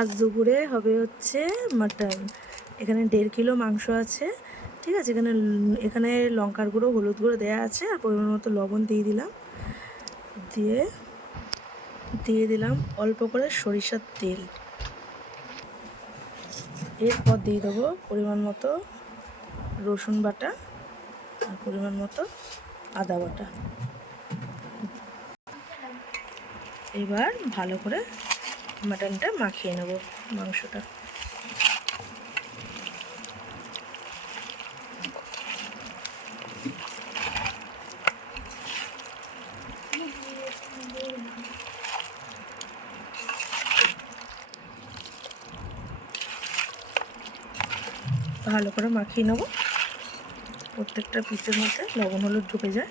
আজ দুপুরে হবে হচ্ছে মাটন। এখানে 1.5 কিলো মাংস আছে, ঠিক আছে। এখানে লঙ্কার গুঁড়ো, হলুদ গুঁড়ো দেওয়া আছে, আর পরিমাণ মতো লবণ দিয়ে দিলাম। দিয়ে দিলাম অল্প করে সরিষার তেল। এরপর দিয়ে দেবো পরিমাণ মতো রসুন বাটা আর পরিমাণ মতো আদা বাটা। এবার ভালো করে মাটনটা মাখিয়ে নেব মাংসটা। ভালো করে মাখিয়ে নেব, প্রত্যেকটা পিসের মধ্যে লবণ হলুদ ঢুকে যায়।